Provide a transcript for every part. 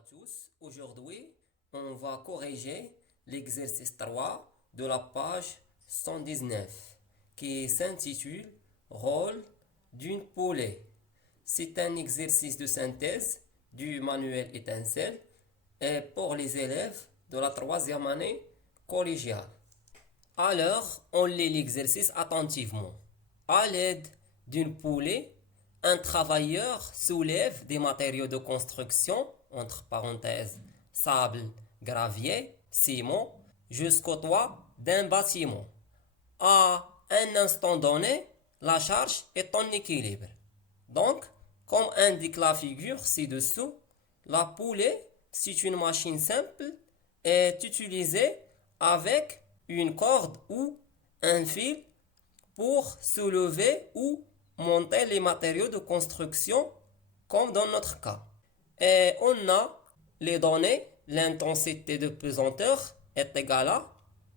à tous. Aujourd'hui, on va corriger l'exercice 3 de la page 119 qui s'intitule Rôle d'une poulée. C'est un exercice de synthèse du manuel Étincelle et pour les élèves de la troisième année collégiale. Alors, on lit l'exercice attentivement. À l'aide d'une poulée, un travailleur soulève des matériaux de construction, entre parenthèses, sable, gravier, ciment, jusqu'au toit d'un bâtiment. À un instant donné, la charge est en équilibre. Donc, comme indique la figure ci-dessous, la poulée, c'est une machine simple, est utilisée avec une corde ou un fil pour soulever ou monter les matériaux de construction comme dans notre cas. Et on a les données, l'intensité de pesanteur est égale à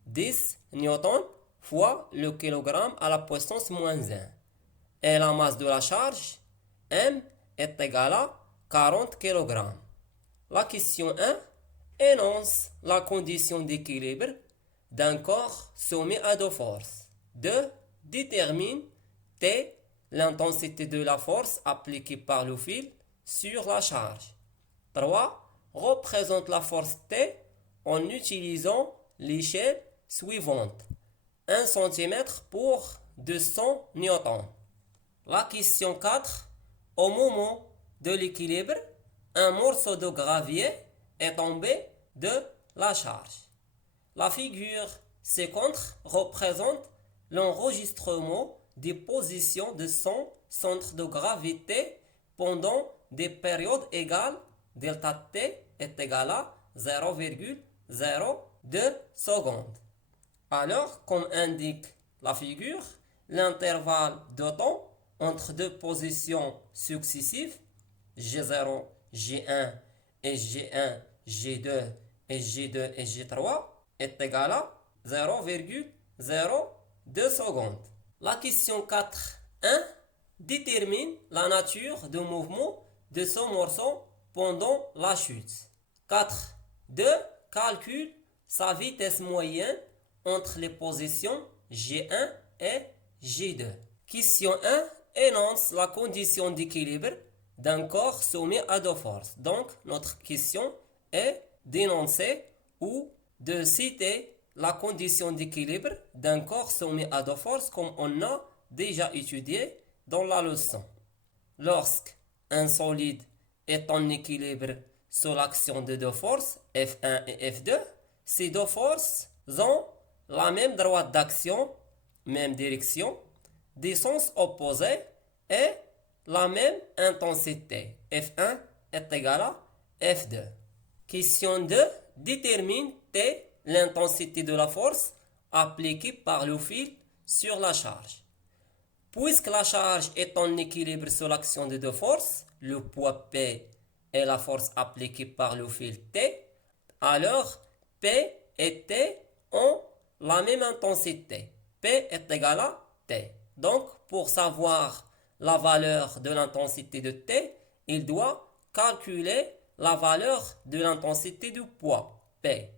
10 newtons fois le kilogramme à la puissance moins 1. Et la masse de la charge, M, est égale à 40 kg. La question 1 énonce la condition d'équilibre d'un corps soumis à deux forces. 2. Détermine T, l'intensité de la force appliquée par le fil sur la charge. 3. Représente la force T en utilisant l'échelle suivante. 1 cm pour 200 newtons. La question 4. Au moment de l'équilibre, un morceau de gravier est tombé de la charge. La figure ci-contre représente l'enregistrement des positions de son centre de gravité pendant des périodes égales. Delta T est égal à 0,02 secondes. Alors, comme indique la figure, l'intervalle de temps entre deux positions successives, G0, G1 et G1, G2 et G2 et G3 est égal à 0,02 secondes. La question 4.1 détermine la nature de mouvement de ce morceau pendant la chute. 4.2 calcule sa vitesse moyenne entre les positions G1 et G2. Question 1 énonce la condition d'équilibre d'un corps soumis à deux forces. Donc, notre question est d'énoncer ou de citer la condition d'équilibre d'un corps soumis à deux forces comme on a déjà étudié dans la leçon. Lorsque un solide est en équilibre sous l'action de deux forces, F1 et F2, ces deux forces ont la même droite d'action, même direction, des sens opposés et la même intensité. F1 est égal à F2. Question 2. Détermine T, l'intensité de la force appliquée par le fil sur la charge. Puisque la charge est en équilibre sous l'action de deux forces, le poids P et la force appliquée par le fil T, alors P et T ont la même intensité. P est égal à T. Donc, pour savoir la valeur de l'intensité de T, il doit calculer la valeur de l'intensité du poids P.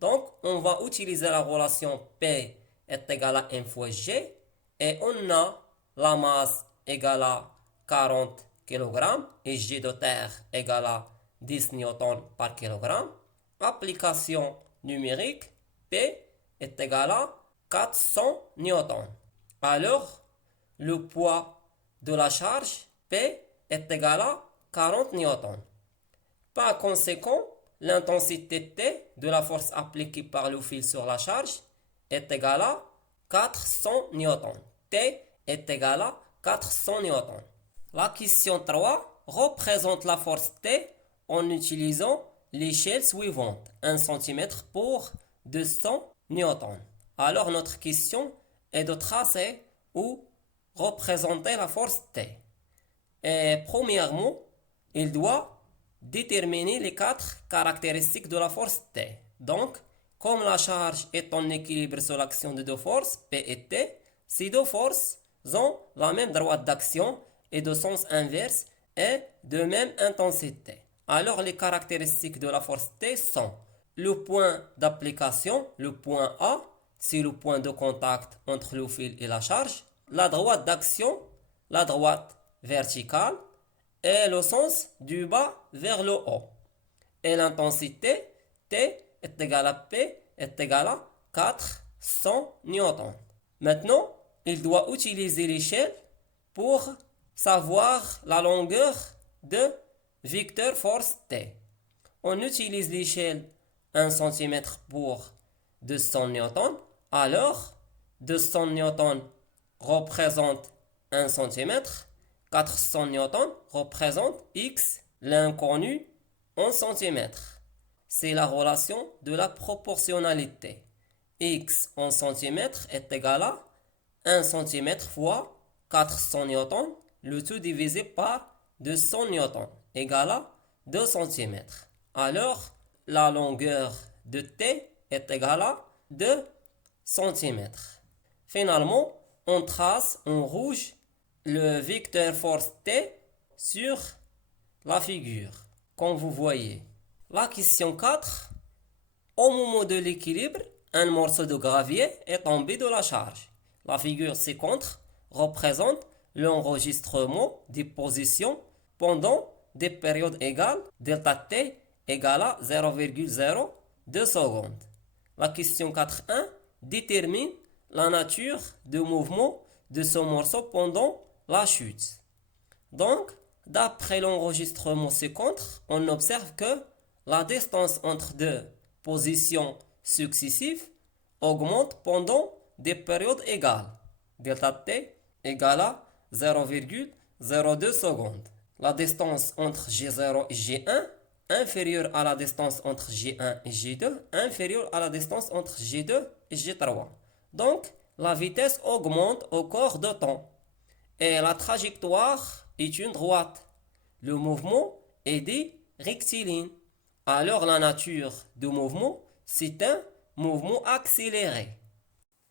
Donc, on va utiliser la relation P est égal à M fois G et on a la masse égale à 40 kg et G de terre égale à 10 newtons par kilogramme. Application numérique, P est égal à 400 newtons. Alors, le poids de la charge P est égal à 40 newtons. Par conséquent, l'intensité T de la force appliquée par le fil sur la charge est égale à 400 newtons. T est égal à 400 newtons. La question 3 représente la force T en utilisant l'échelle suivante, 1 cm pour 200 newtons. Alors notre question est de tracer ou représenter la force T. Et premièrement, il doit déterminer les 4 caractéristiques de la force T. Donc, comme la charge est en équilibre sous l'action de deux forces, P et T, ces deux forces ont la même droite d'action et de sens inverse et de même intensité. Alors les caractéristiques de la force T sont le point d'application, le point A, c'est le point de contact entre le fil et la charge, la droite d'action, la droite verticale et le sens du bas vers le haut. Et l'intensité T est égale à P est égale à 400 newtons. Maintenant, il doit utiliser l'échelle pour savoir la longueur de vecteur force T. On utilise l'échelle 1 cm pour 200 newtons. Alors, 200 newtons représente 1 cm, 400 newtons représente X, l'inconnu en centimètres. C'est la relation de la proportionnalité. X en centimètres est égal à 1 cm fois 400 newtons, le tout divisé par 200 newtons, égal à 2 cm. Alors, la longueur de T est égale à 2 cm. Finalement, on trace en rouge le vecteur force T sur la figure, comme vous voyez. La question 4. Au moment de l'équilibre, un morceau de gravier est tombé de la charge. La figure ci-contre représente l'enregistrement des positions pendant des périodes égales, delta T égale à 0,02 secondes. La question 4.1 détermine la nature du mouvement de ce morceau pendant la chute. Donc, d'après l'enregistrement ci-contre, on observe que la distance entre deux positions successives augmente pendant des périodes égales. Delta T égale à 0,02 secondes. La distance entre G0 et G1 inférieure à la distance entre G1 et G2 inférieure à la distance entre G2 et G3. Donc, la vitesse augmente au cours de temps. Et la trajectoire est une droite. Le mouvement est dit rectiligne. Alors la nature du mouvement, c'est un mouvement accéléré.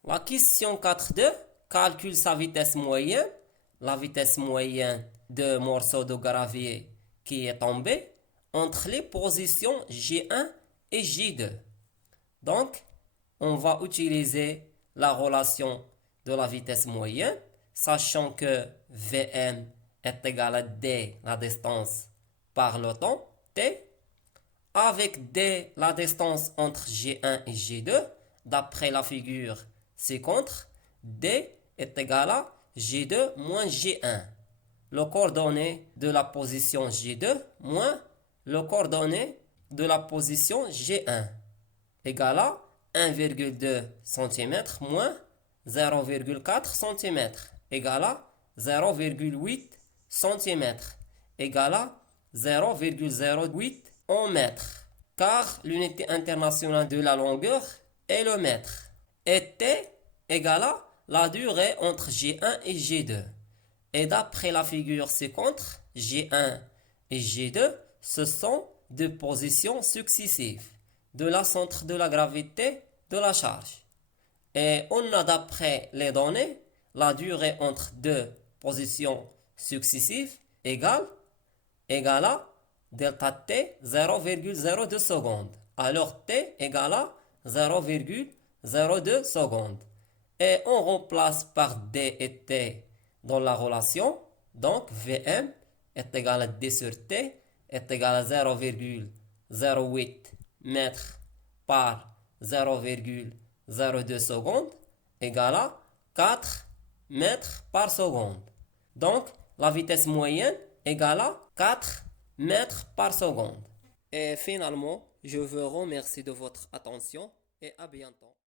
La question 4.2 calcule sa vitesse moyenne, la vitesse moyenne de morceau de gravier qui est tombé entre les positions G1 et G2. Donc, on va utiliser la relation de la vitesse moyenne, sachant que Vm est égal à d, la distance, par le temps, t, avec d, la distance entre G1 et G2, d'après la figure ci-contre, d est égal à G2 moins G1. Le coordonnée de la position G2 moins le coordonnée de la position G1 égale à 1,2 cm moins 0,4 cm égale à 0,8 cm égale à 0,08 en mètres, car l'unité internationale de la longueur est le mètre. Et T égale à la durée entre G1 et G2. Et d'après la figure ci-contre, G1 et G2, ce sont deux positions successives de la centre de la gravité de la charge. Et on a d'après les données la durée entre deux positions successives égale à delta T 0,02 secondes. Alors T égale à 0,02 secondes. Et on remplace par D et T dans la relation. Donc Vm est égal à D sur T est égal à 0,08 mètres par 0,02 secondes égale à 4 mètres par seconde. Donc la vitesse moyenne égale à 4 mètres par seconde. Et finalement, je vous remercie de votre attention et à bientôt.